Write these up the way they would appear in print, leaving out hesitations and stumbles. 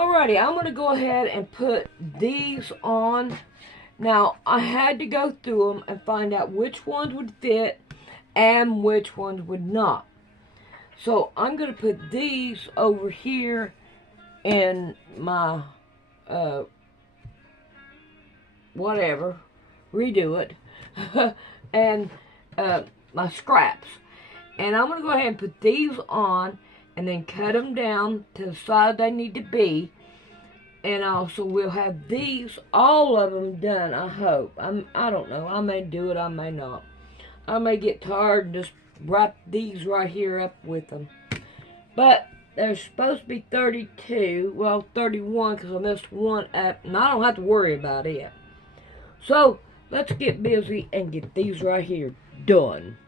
Alrighty, I'm going to go ahead and put these on. Now, I had to go through them and find out which ones would fit and which ones would not. So, I'm going to put these over here in my, whatever, redo it, and my scraps. And I'm going to go ahead and put these on and then cut them down to the size they need to be. And also we'll have these, all of them done, I hope. I don't know. I may do it, I may not. I may get tired and just wrap these right here up with them. But there's supposed to be 32, well 31 because I messed one up and I don't have to worry about it. So let's get busy and get these right here done.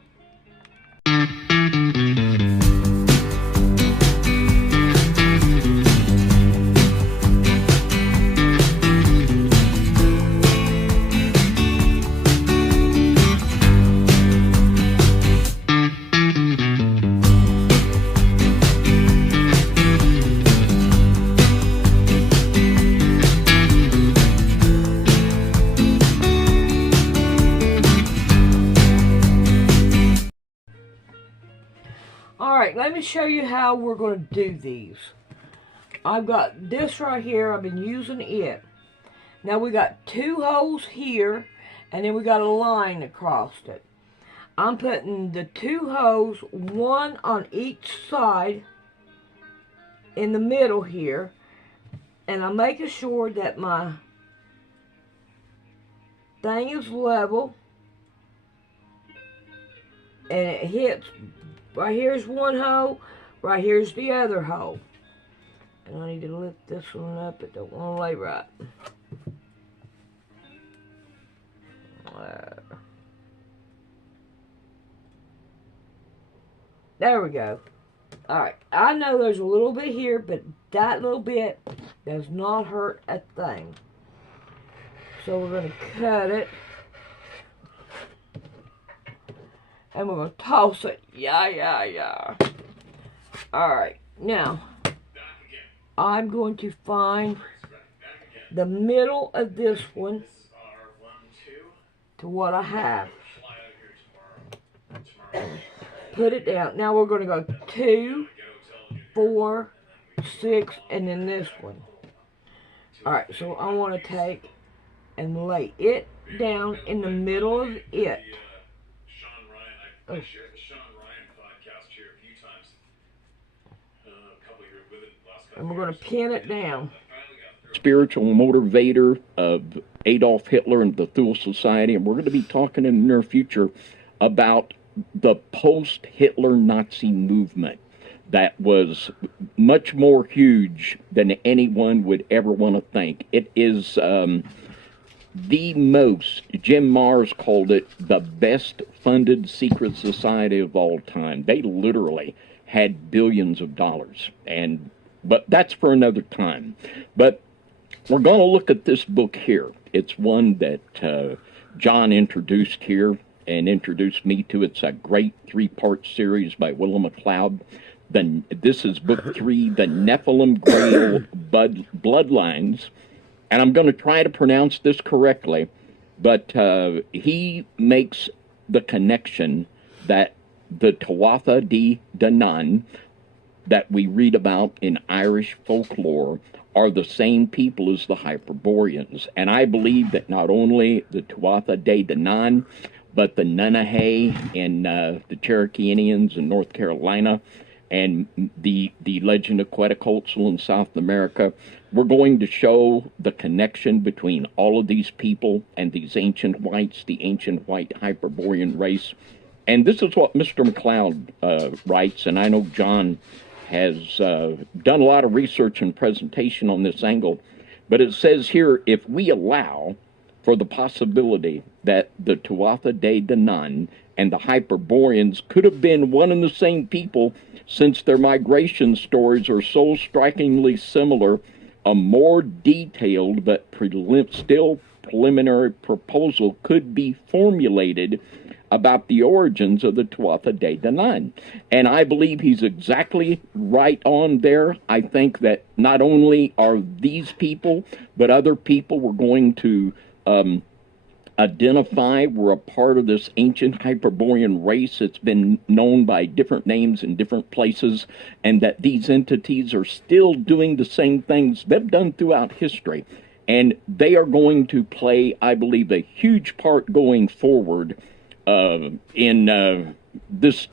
Alright, let me show you how we're going to do these. I've got this right here. I've been using it. Now we got two holes here, and then we got a line across it. I'm putting the two holes, one on each side, in the middle here, and I'm making sure that my thing is level, and it hits. Right here's one hole, right here's the other hole. And I need to lift this one up, it don't want to lay right. There we go. Alright, I know there's a little bit here, but that little bit does not hurt a thing. So we're going to cut it. And we're going to toss it. Yeah. Alright, now, I'm going to find the middle of this one to what I have. Put it down. Now we're going to go 2, 4, 6, and then this one. Alright, so I want to take and lay it down in the middle of it. I shared the Sean Ryan podcast here a few times. A couple years with it last couple. And we're going to pin it down. Spiritual motivator of Adolf Hitler and the Thule Society, and we're going to be talking in the near future about the post-Hitler Nazi movement that was much more huge than anyone would ever want to think. It is the most, Jim Marrs called it the best funded secret society of all time. They literally had billions of dollars, but that's for another time. But we're going to look at this book here. It's one that John introduced here and introduced me to. It's a great 3-part series by Willa McLeod. This is book 3, The Nephilim Grail Bloodlines. And I'm going to try to pronounce this correctly, but he makes the connection that the Tuatha De Danann that we read about in Irish folklore are the same people as the Hyperboreans. And I believe that not only the Tuatha De Danann, but the Nanahe and the Cherokee Indians in North Carolina, and the legend of Quetzalcoatl in South America, we're going to show the connection between all of these people and these ancient whites, the ancient white Hyperborean race. And this is what Mr. McLeod writes, and I know John has done a lot of research and presentation on this angle, but it says here, if we allow for the possibility that the Tuatha De Danann and the Hyperboreans could have been one and the same people, since their migration stories are so strikingly similar, a more detailed but still preliminary proposal could be formulated about the origins of the Tuatha De Danann. And I believe he's exactly right on there. I think that not only are these people, but other people were going to identify were a part of this ancient Hyperborean race. It's been known by different names in different places, and that these entities are still doing the same things they've done throughout history. And they are going to play, I believe, a huge part going forward in this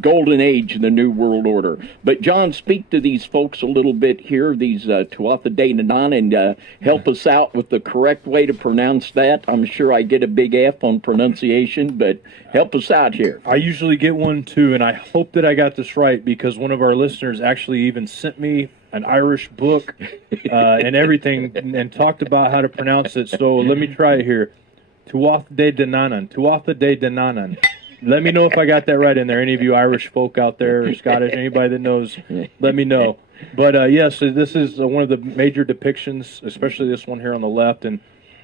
golden age in the New World Order. But John, speak to these folks a little bit here, these Tuatha De Danann, and help us out with the correct way to pronounce that. I'm sure I get a big F on pronunciation, but help us out here. I usually get one too, and I hope that I got this right, because one of our listeners actually even sent me an Irish book and everything and talked about how to pronounce it. So let me try it here. Tuatha De Danann. Tuatha De Danann. Let me know if I got that right in there. Any of you Irish folk out there, or Scottish, anybody that knows, let me know. But yes, this is one of the major depictions, especially this one here on the left. And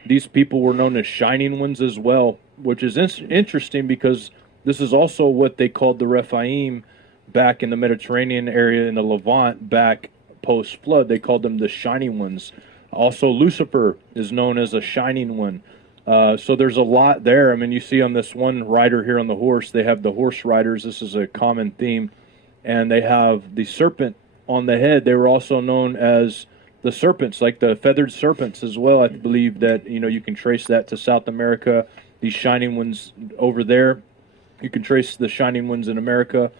these people were known as Shining Ones as well, which is interesting because this is also what they called the Rephaim back in the Mediterranean area in the Levant back post-flood. They called them the Shining Ones. Also, Lucifer is known as a Shining One. So there's a lot there. I mean, you see on this one rider here on the horse, they have the horse riders. This is a common theme. And they have the serpent on the head. They were also known as the serpents, like the feathered serpents as well. I believe that, you can trace that to South America. These Shining Ones over there, you can trace the Shining Ones in America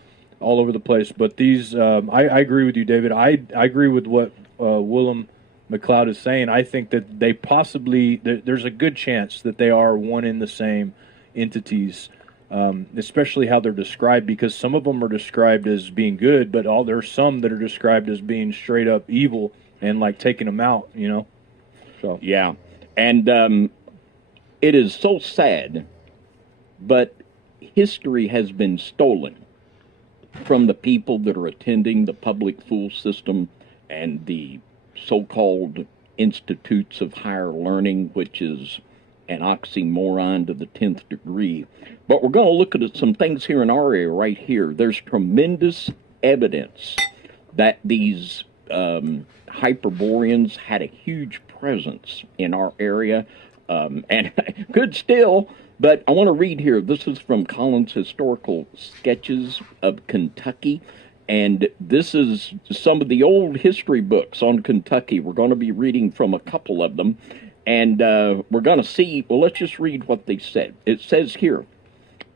all over the place. But these, I agree with you, David. I agree with what Willem McLeod is saying. I think that they possibly, there's a good chance that they are one in the same entities, especially how they're described, because some of them are described as being good, but there's some that are described as being straight up evil and like taking them out, So yeah, and it is so sad, but history has been stolen from the people that are attending the public school system and the so-called institutes of higher learning, which is an oxymoron to the 10th degree. But we're going to look at some things here in our area right here. There's tremendous evidence that these Hyperboreans had a huge presence in our area, and could still. But I want to read here. This is from Collins' Historical Sketches of Kentucky. And this is some of the old history books on Kentucky. We're going to be reading from a couple of them. And we're going to see, well, let's just read what they said. It says here,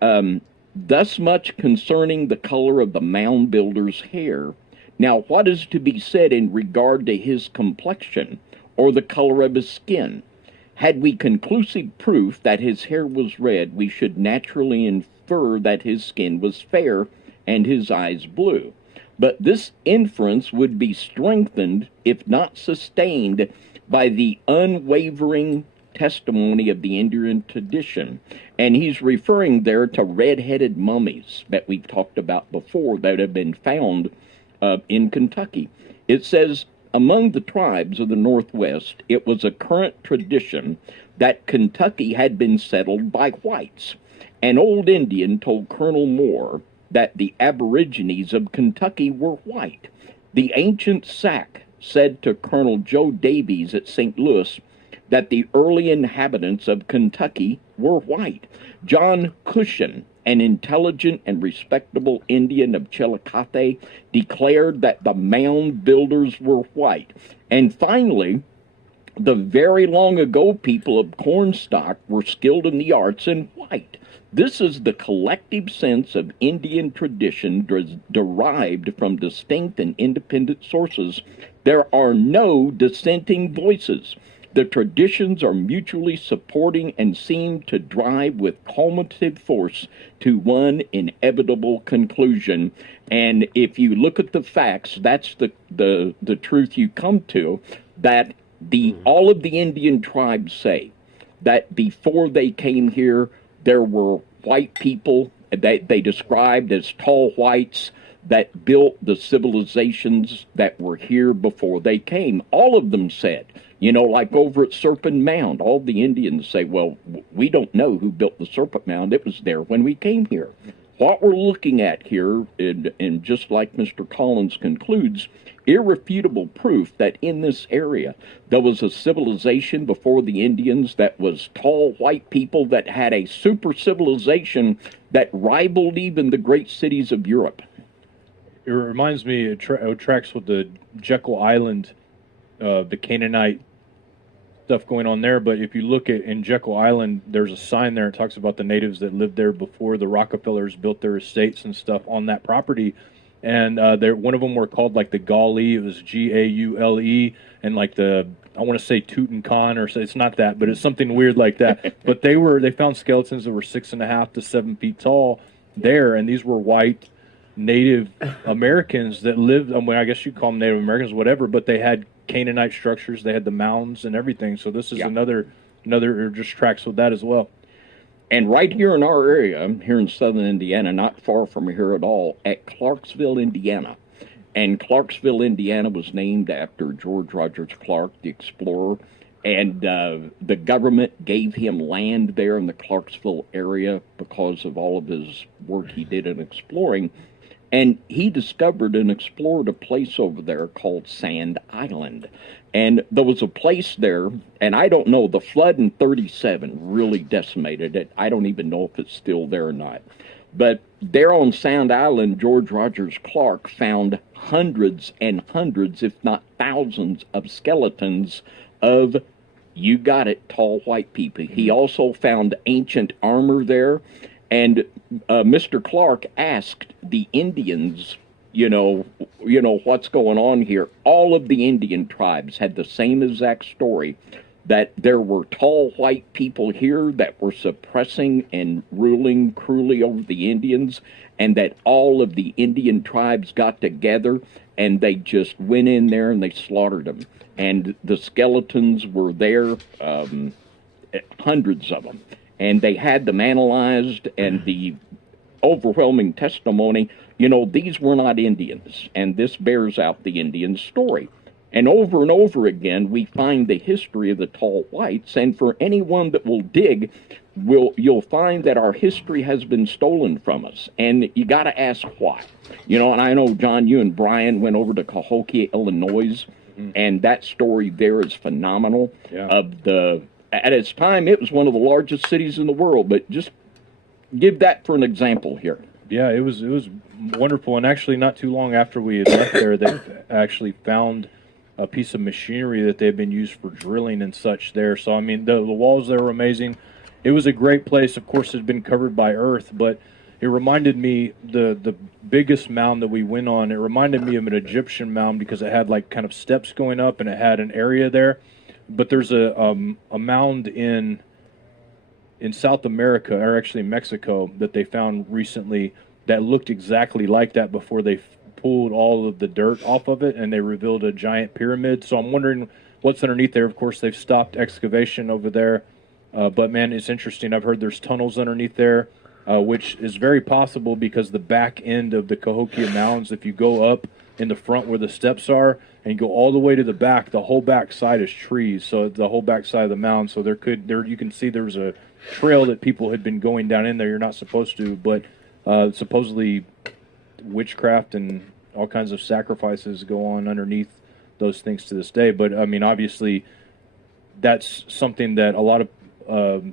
thus much concerning the color of the mound builder's hair. Now, what is to be said in regard to his complexion or the color of his skin? Had we conclusive proof that his hair was red, we should naturally infer that his skin was fair and his eyes blue. But this inference would be strengthened, if not sustained, by the unwavering testimony of the Indian tradition. And he's referring there to red-headed mummies that we've talked about before that have been found in Kentucky. It says, among the tribes of the Northwest, it was a current tradition that Kentucky had been settled by whites. An old Indian told Colonel Moore that the aborigines of Kentucky were white. The ancient Sac said to Colonel Joe Davies at St. Louis that the early inhabitants of Kentucky were white. John Cushion, an intelligent and respectable Indian of Chillicothe, declared that the mound builders were white. And finally, the very long ago people of Cornstalk were skilled in the arts and white. This is the collective sense of Indian tradition derived from distinct and independent sources. There are no dissenting voices. The traditions are mutually supporting and seem to drive with culminative force to one inevitable conclusion. And if you look at the facts, that's the truth you come to, that all of the Indian tribes say that before they came here, there were white people that they described as tall whites. that built the civilizations that were here before they came. All of them said, like over at Serpent Mound, all the Indians say, well, we don't know who built the Serpent Mound. It was there when we came here. What we're looking at here, and just like Mr. Collins concludes, irrefutable proof that in this area there was a civilization before the Indians that was tall white people that had a super civilization that rivaled even the great cities of Europe. It reminds me, it tracks with the Jekyll Island, the Canaanite stuff going on there. But if you look at in Jekyll Island, there's a sign there that talks about the natives that lived there before the Rockefellers built their estates and stuff on that property. And one of them were called like the Gaule. It was Gaule, and like I want to say Tutankhamun, or it's not that, but it's something weird like that. But they found skeletons that were 6.5 to 7 feet tall there, and these were white Native Americans that lived. I guess you'd call them Native Americans, whatever. But they had Canaanite structures. They had the mounds and everything. So this is another just tracks with that as well. And right here in our area, here in southern Indiana, not far from here at all, at Clarksville, Indiana. And Clarksville, Indiana was named after George Rogers Clark, the explorer. And the government gave him land there in the Clarksville area because of all of his work he did in exploring. And he discovered and explored a place over there called Sand Island. And there was a place there, and I don't know, the flood in 37 really decimated it. I don't even know if it's still there or not. But there on Sand Island, George Rogers Clark found hundreds and hundreds, if not thousands, of skeletons of, you got it, tall white people. He also found ancient armor there. And Mr. Clark asked the Indians, what's going on here? All of the Indian tribes had the same exact story, that there were tall white people here that were suppressing and ruling cruelly over the Indians, and that all of the Indian tribes got together and they just went in there and they slaughtered them. And the skeletons were there, hundreds of them. And they had them analyzed, and the overwhelming testimony, these were not Indians, and this bears out the Indian story. And over again, we find the history of the tall whites, and for anyone that will dig, you'll find that our history has been stolen from us, and you got to ask why. And I know, John, you and Brian went over to Cahokia, Illinois, and that story there is phenomenal. Yeah. At its time, it was one of the largest cities in the world, but just give that for an example here. Yeah, it was wonderful, and actually not too long after we had left there, they actually found a piece of machinery that they've been used for drilling and such there. So, I mean, the walls there were amazing. It was a great place. Of course, it had been covered by earth, but it reminded me, the biggest mound that we went on, it reminded me of an Egyptian mound because it had like kind of steps going up, and it had an area there. But there's a mound in South America, or actually Mexico, that they found recently that looked exactly like that before they pulled all of the dirt off of it, and they revealed a giant pyramid. So I'm wondering what's underneath there. Of course, they've stopped excavation over there, but man, it's interesting. I've heard there's tunnels underneath there, which is very possible because the back end of the Cahokia Mounds, if you go up in the front where the steps are and you go all the way to the back, the whole back side is trees. So the whole back side of the mound. So you can see there's a trail that people had been going down in there. You're not supposed to, but supposedly witchcraft and all kinds of sacrifices go on underneath those things to this day. But I mean, obviously, that's something that a lot of,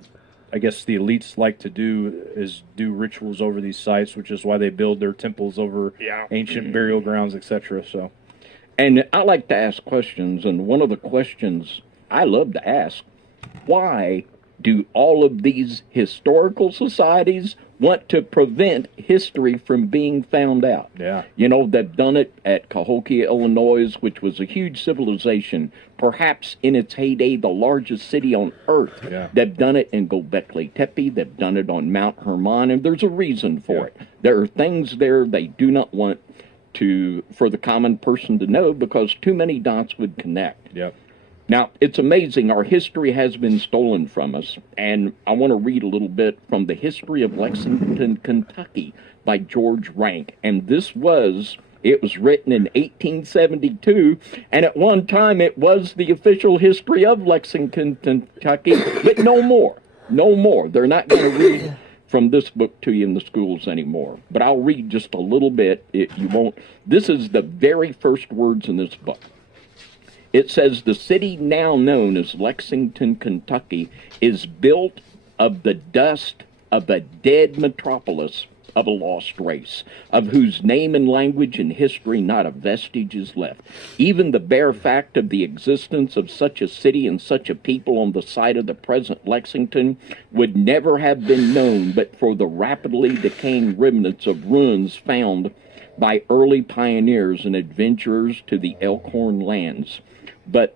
I guess, the elites like to do, is do rituals over these sites, which is why they build their temples over ancient burial grounds, etc. So, and I like to ask questions, and one of the questions I love to ask: why do all of these historical societies want to prevent history from being found out? Yeah. They've done it at Cahokia, Illinois, which was a huge civilization, perhaps in its heyday the largest city on earth. Yeah. They've done it in Göbekli Tepe. They've done it on Mount Hermon, and there's a reason for it. There are things there they do not want for the common person to know, because too many dots would connect. Yep. Now, it's amazing. Our history has been stolen from us, and I want to read a little bit from The History of Lexington, Kentucky by George Rank. And it was written in 1872, and at one time it was the official history of Lexington, Kentucky, but no more. No more. They're not going to read from this book to you in the schools anymore. But I'll read just a little bit. This is the very first words in this book. It says, the city now known as Lexington, Kentucky, is built of the dust of a dead metropolis of a lost race, of whose name and language and history not a vestige is left. Even the bare fact of the existence of such a city and such a people on the site of the present Lexington would never have been known but for the rapidly decaying remnants of ruins found by early pioneers and adventurers to the Elkhorn lands. But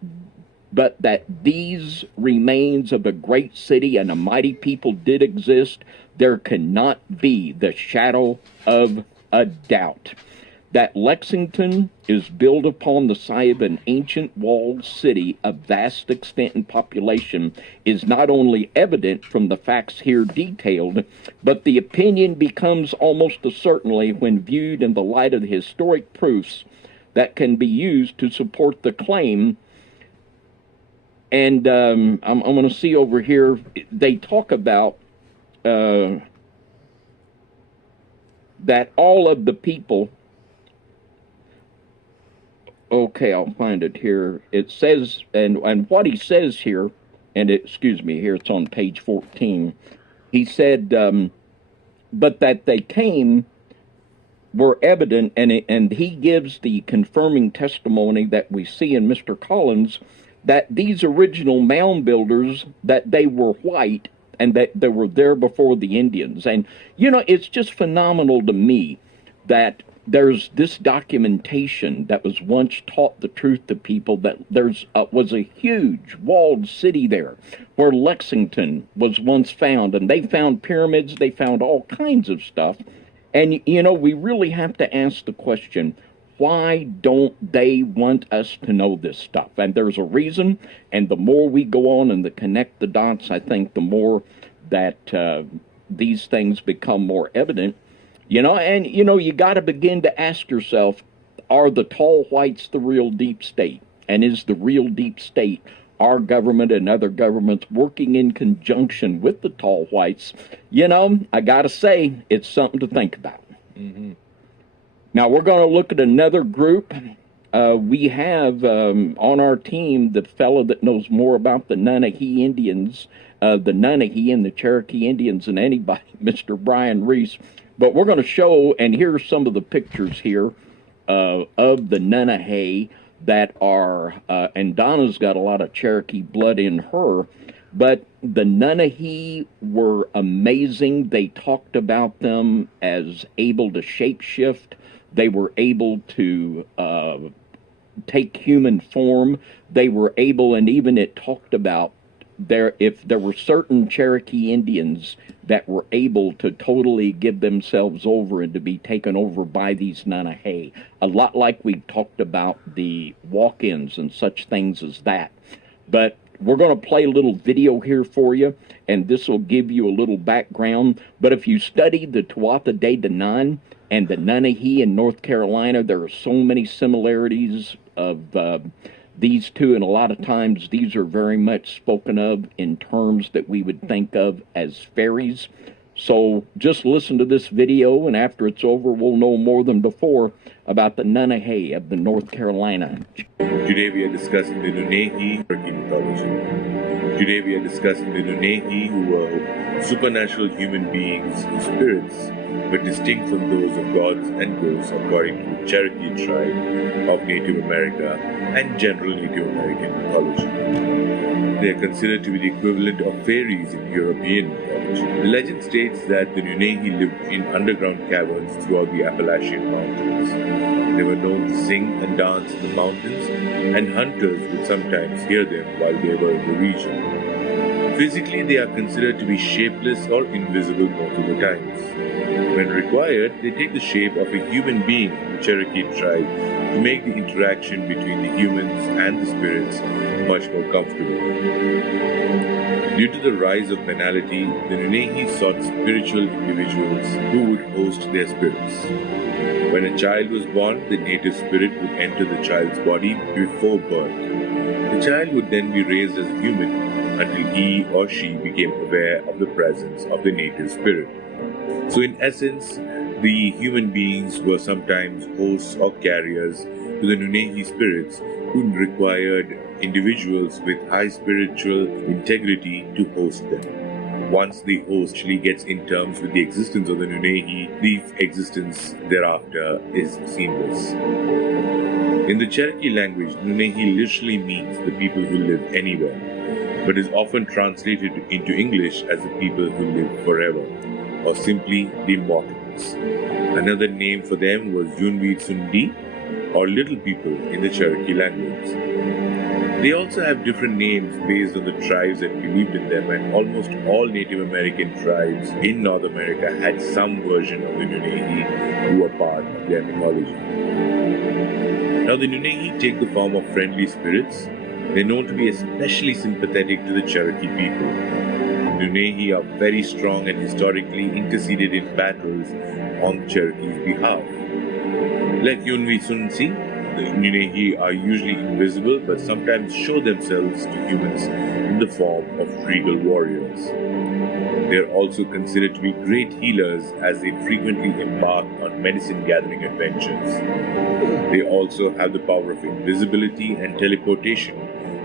that these remains of a great city and a mighty people did exist, there cannot be the shadow of a doubt. That Lexington is built upon the site of an ancient walled city of vast extent and population is not only evident from the facts here detailed, but the opinion becomes almost a certainty when viewed in the light of the historic proofs that can be used to support the claim. And I'm going to see over here, they talk about that all of the people, okay, I'll find it here. It says, and what he says here, and excuse me, here it's on page 14. He said, but that they came were evident, and he gives the confirming testimony that we see in Mr. Collins, that these original mound builders, that they were white and that they were there before the Indians. And, you know, it's just phenomenal to me that there's this documentation that was once taught the truth to people, that was a huge walled city there where Lexington was once found, and they found pyramids, they found all kinds of stuff. And, you know, we really have to ask the question, why don't they want us to know this stuff? And there's a reason, and the more we go on and connect the dots, I think the more that these things become more evident. You know, and, you know, you got to begin to ask yourself, are the tall whites the real deep state? And is the real deep state our government and other governments working in conjunction with the tall whites? You know, I got to say, it's something to think about. Mm-hmm. Now, we're going to look at another group. We have on our team the fellow that knows more about the Nunahee Indians, the Nunahee and the Cherokee Indians than anybody, Mr. Brian Reese. But we're going to show, and here's some of the pictures here of the Nunahee that are, and Donna's got a lot of Cherokee blood in her, but the Nunahee were amazing. They talked about them as able to shapeshift. They were able to take human form. They were able, and even it talked about if there were certain Cherokee Indians that were able to totally give themselves over and to be taken over by these Nunahee, a lot like we talked about the walk-ins and such things as that. But we're going to play a little video here for you, and this will give you a little background. But if you study the Tuatha De Danann and the Nunahee in North Carolina, there are so many similarities of these two, and a lot of times these are very much spoken of in terms that we would think of as fairies. So just listen to this video, and after it's over, we'll know more than before about the Nunahee of the North Carolina. Today we are discussing the Nunahee mythology. Today we are discussing the Nunahee, who were supernatural human beings whose spirits were distinct from those of gods and ghosts according to the Cherokee tribe of Native America and general Native American mythology. They are considered to be the equivalent of fairies in European mythology. The legend states that the Nunahee lived in underground caverns throughout the Appalachian Mountains. They were known to sing and dance in the mountains, and hunters would sometimes hear them while they were in the region. Physically, they are considered to be shapeless or invisible most of the times. When required, they take the shape of a human being in the Cherokee tribe to make the interaction between the humans and the spirits much more comfortable. Due to the rise of banality, the Nunehi sought spiritual individuals who would host their spirits. When a child was born, the native spirit would enter the child's body before birth. The child would then be raised as a human until he or she became aware of the presence of the native spirit. So in essence, the human beings were sometimes hosts or carriers to the Nunehi spirits who required individuals with high spiritual integrity to host them. Once the host actually gets in terms with the existence of the Nunehi, the existence thereafter is seamless. In the Cherokee language, Nunehi literally means the people who live anywhere, but is often translated into English as the people who live forever, or simply the immortals. Another name for them was Yunwi Sundi, or little people in the Cherokee language. They also have different names based on the tribes that believed in them, and almost all Native American tribes in North America had some version of the Nunehi who were part of their mythology. Now the Nunehi take the form of friendly spirits. They're known to be especially sympathetic to the Cherokee people. The Nunehi are very strong and historically interceded in battles on the Cherokees' behalf. Like Yunwi Sunsi, the Nunehi are usually invisible but sometimes show themselves to humans in the form of regal warriors. They are also considered to be great healers as they frequently embark on medicine gathering adventures. They also have the power of invisibility and teleportation,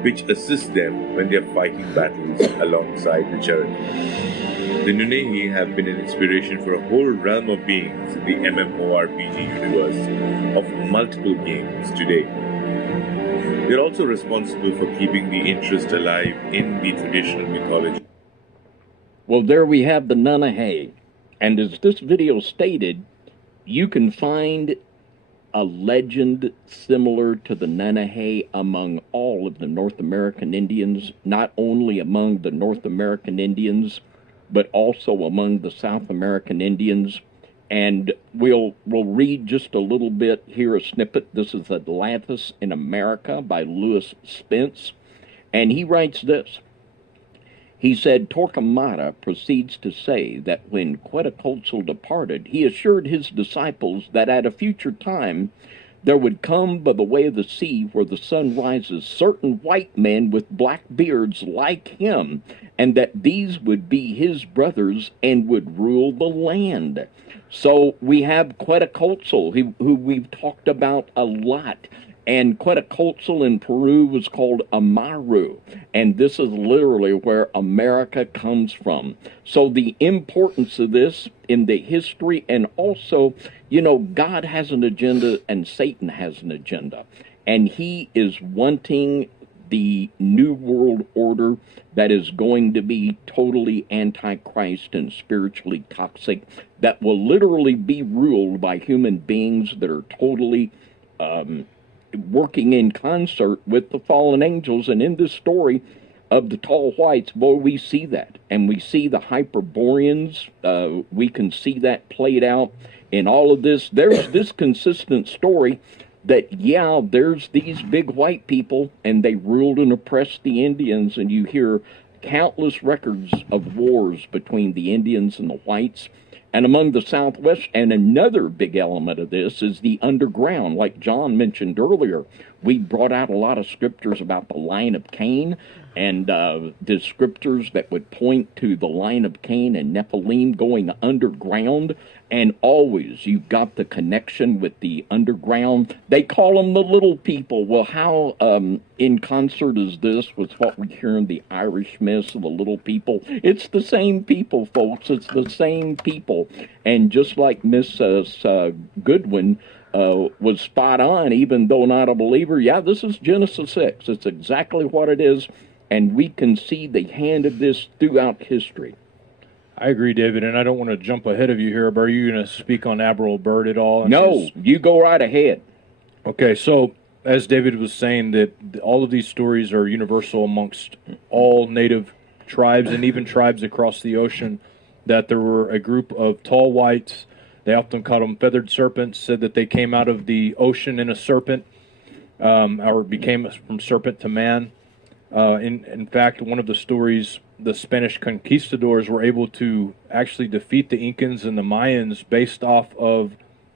which assist them when they are fighting battles alongside the Cherokee. The Nunehi have been an inspiration for a whole realm of beings in the MMORPG universe of multiple games today. They're also responsible for keeping the interest alive in the traditional mythology. Well, there we have the Nunehi. And as this video stated, you can find a legend similar to the Nunehi among all of the North American Indians, not only among the North American Indians, but also among the South American Indians. And we'll read just a little bit here, a snippet. This is Atlantis in America by Lewis Spence. And he writes this. He said, Torquemada proceeds to say that when Quetzalcoatl departed, he assured his disciples that at a future time there would come by the way of the sea where the sun rises certain white men with black beards like him, and that these would be his brothers and would rule the land. So we have Quetzalcoatl, who we've talked about a lot. And Quetzalcoatl in Peru was called Amaru. And this is literally where America comes from. So the importance of this in the history, and also, you know, God has an agenda and Satan has an agenda. And he is wanting the New World Order that is going to be totally antichrist and spiritually toxic, that will literally be ruled by human beings that are totally working in concert with the fallen angels. And in this story of the tall whites, boy, we see that. And we see the Hyperboreans. We can see that played out in all of this. There's this consistent story that, yeah, there's these big white people, and they ruled and oppressed the Indians, and you hear countless records of wars between the Indians and the whites. And among the Southwest, and another big element of this is the underground. Like John mentioned earlier, we brought out a lot of scriptures about the line of Cain, and the scriptures that would point to the line of Cain and Nephilim going underground. And always you've got the connection with the underground. They call them the little people. Well, how in concert is this with what we hear in the Irish myths of the little people? It's the same people, folks. It's the same people. And just like Miss Goodwin was spot on, even though not a believer, yeah, this is Genesis 6. It's exactly what it is. And we can see the hand of this throughout history. I agree, David, and I don't want to jump ahead of you here, but are you going to speak on Admiral Byrd at all? No, you go right ahead. Okay, so as David was saying, that all of these stories are universal amongst all native tribes and even tribes across the ocean, that there were a group of tall whites They often called them feathered serpents, said that they came out of the ocean in a serpent, or became from serpent to man. In fact, one of the stories, the Spanish conquistadors were able to actually defeat the Incans and the Mayans based off of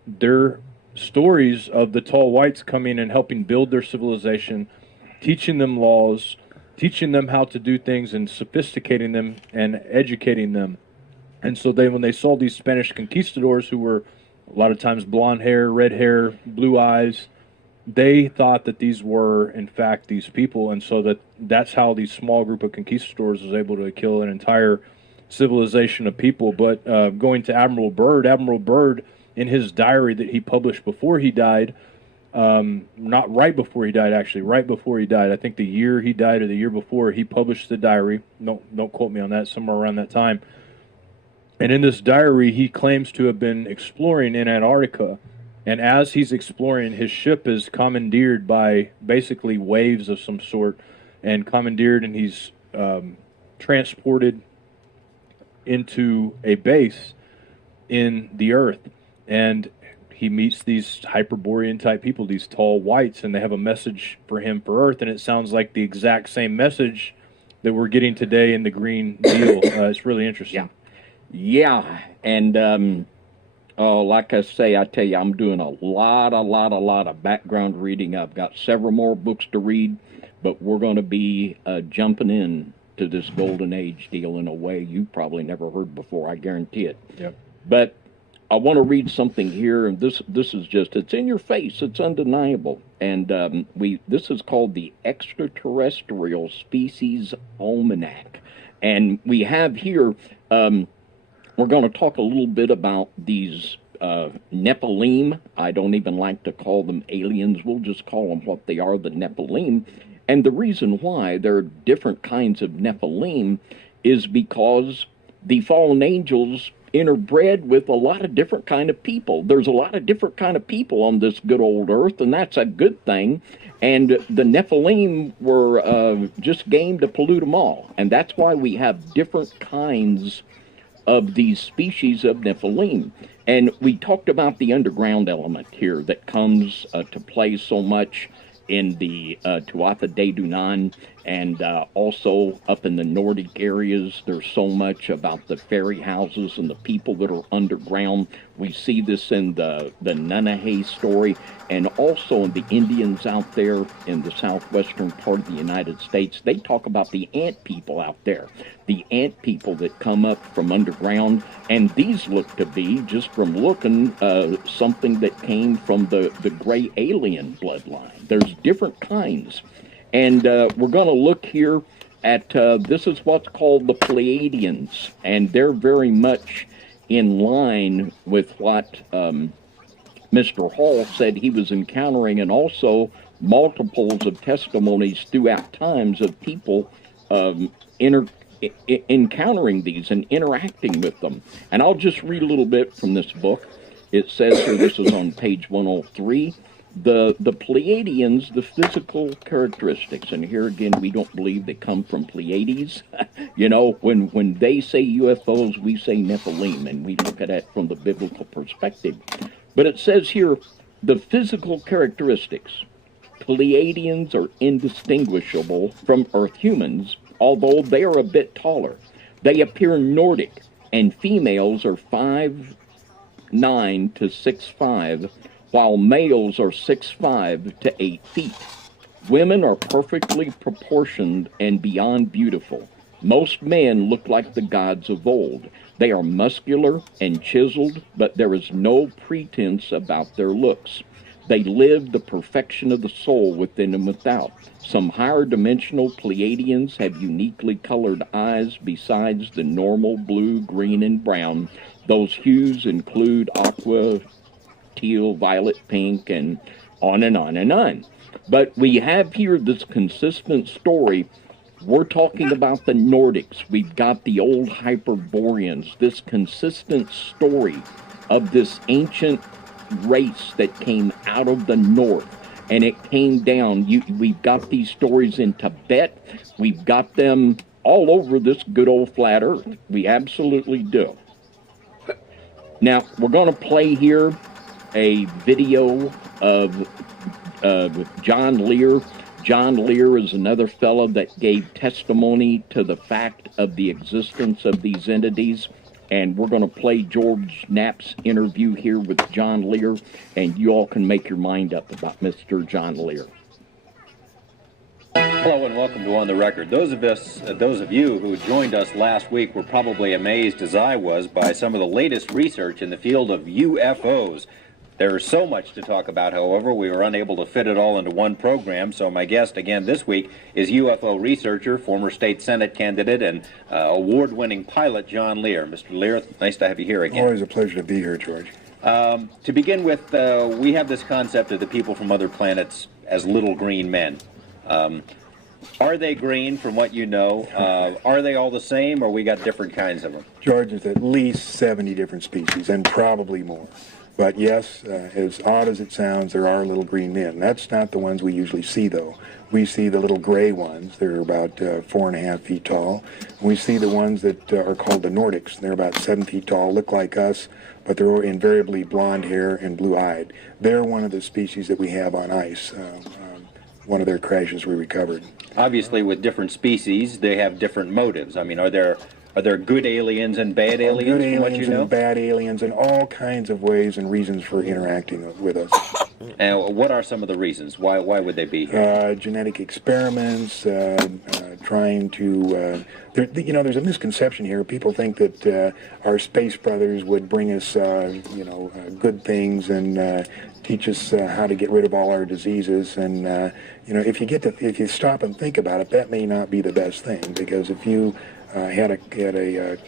their stories of the tall whites coming and helping build their civilization, teaching them laws, teaching them how to do things, and sophisticating them and educating them. And so when they saw these Spanish conquistadors, who were a lot of times blonde hair, red hair, blue eyes, they thought that these were in fact these people. And so that's how these small group of conquistadors was able to kill an entire civilization of people. But going to Admiral Byrd, in his diary that he published before he died, not right before he died, actually, right before he died, I think the year he died or the year before, he published the diary. Don't quote me on that, somewhere around that time. And in this diary, he claims to have been exploring in Antarctica. And as he's exploring, his ship is commandeered by basically waves of some sort, and commandeered, and he's transported into a base in the earth. And he meets these Hyperborean type people, these tall whites, and they have a message for him for Earth. And it sounds like the exact same message that we're getting today in the Green Deal. It's really interesting. Yeah. And like I say, I tell you, I'm doing a lot of background reading. I've got several more books to read, but we're going to be jumping in to this golden age deal in a way you probably never heard before. I guarantee it. Yep. But I want to read something here, and this is just, it's in your face, it's undeniable. And this is called the Extraterrestrial Species Almanac. And we have here, we're going to talk a little bit about these Nephilim. I don't even like to call them aliens. We'll just call them what they are, the Nephilim. And the reason why there are different kinds of Nephilim is because the fallen angels interbred with a lot of different kind of people. There's a lot of different kind of people on this good old earth, and that's a good thing. And the Nephilim were just game to pollute them all. And that's why we have different kinds of these species of Nephilim. And we talked about the underground element here that comes to play so much in the Tuatha De Danann, and also up in the Nordic areas. There's so much about the fairy houses and the people that are underground. We see this in the Nanahe story, and also in the Indians out there in the southwestern part of the United States. They talk about the ant people out there, the ant people that come up from underground, and these look to be, just from looking, something that came from the gray alien bloodline. There's different kinds. And we're going to look here at, this is what's called the Pleiadians, and they're very much in line with what Mr. Hall said he was encountering, and also multiples of testimonies throughout times of people encountering these and interacting with them. And I'll just read a little bit from this book. It says here, this is on page 103, the Pleiadians, the physical characteristics, and here again, we don't believe they come from Pleiades. You know, when they say UFOs, we say Nephilim, and we look at it from the biblical perspective. But it says here, the physical characteristics. Pleiadians are indistinguishable from Earth humans, although they are a bit taller. They appear Nordic, and females are 5'9" to 6'5", while males are 6'5" to 8 feet. Women are perfectly proportioned and beyond beautiful. Most men look like the gods of old. They are muscular and chiseled, but there is no pretense about their looks. They live the perfection of the soul within and without. Some higher dimensional Pleiadians have uniquely colored eyes besides the normal blue, green, and brown. Those hues include aqua, teal, violet, pink, and on and on and on. But we have here this consistent story. We're talking about the Nordics. We've got the old Hyperboreans, this consistent story of this ancient race that came out of the north, and it came down. We've got these stories in Tibet. We've got them all over this good old flat earth. We absolutely do. Now, we're going to play here a video of John Lear. John Lear is another fellow that gave testimony to the fact of the existence of these entities. And we're going to play George Knapp's interview here with John Lear, and you all can make your mind up about Mr. John Lear. Hello and welcome to On the Record. Those of you who joined us last week were probably amazed, as I was, by some of the latest research in the field of UFOs. There's so much to talk about, however, we were unable to fit it all into one program, so my guest again this week is UFO researcher, former state Senate candidate, and award-winning pilot John Lear. Mr. Lear, nice to have you here again. Always a pleasure to be here, George. To begin with, we have this concept of the people from other planets as little green men. Are they green from what you know? Are they all the same, or we got different kinds of them? George, there's at least 70 different species, and probably more. But yes, as odd as it sounds, there are little green men. That's not the ones we usually see, though. We see the little gray ones. They're about 4.5 feet tall. We see the ones that are called the Nordics. They're about 7 feet tall, look like us, but they're invariably blonde hair and blue-eyed. They're one of the species that we have on ice. One of their crashes we recovered. Obviously, with different species, they have different motives. I mean, are there good aliens and bad aliens? Good from what aliens you know? and bad aliens, and all kinds of ways and reasons for interacting with us. And what are some of the reasons? Why would they be here? Genetic experiments, trying to. There's a misconception here. People think that our space brothers would bring us, good things and teach us how to get rid of all our diseases. And if you stop and think about it, that may not be the best thing, because if you had a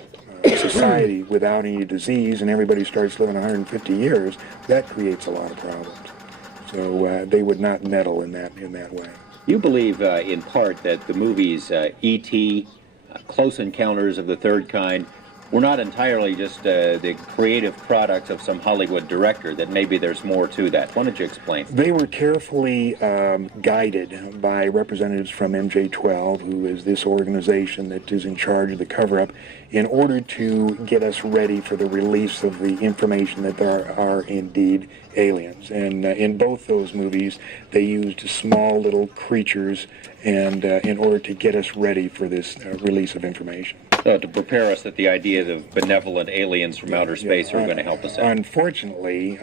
society without any disease and everybody starts living 150 years, that creates a lot of problems. So they would not meddle in that way. You believe, in part, that the movies E.T., Close Encounters of the Third Kind, were not entirely just the creative product of some Hollywood director, that maybe there's more to that. Why don't you explain? They were carefully guided by representatives from MJ-12, who is this organization that is in charge of the cover-up, in order to get us ready for the release of the information that there are indeed aliens. And in both those movies, they used small little creatures and in order to get us ready for this release of information. So to prepare us that the idea of benevolent aliens from outer space are going to help us out. Unfortunately,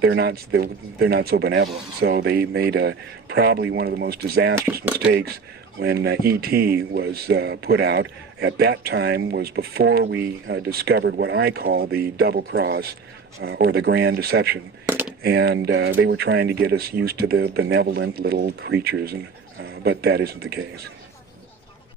they're not so benevolent. So they made probably one of the most disastrous mistakes when E.T. was put out. At that time was before we discovered what I call the double cross or the grand deception. And they were trying to get us used to the benevolent little creatures, but that isn't the case.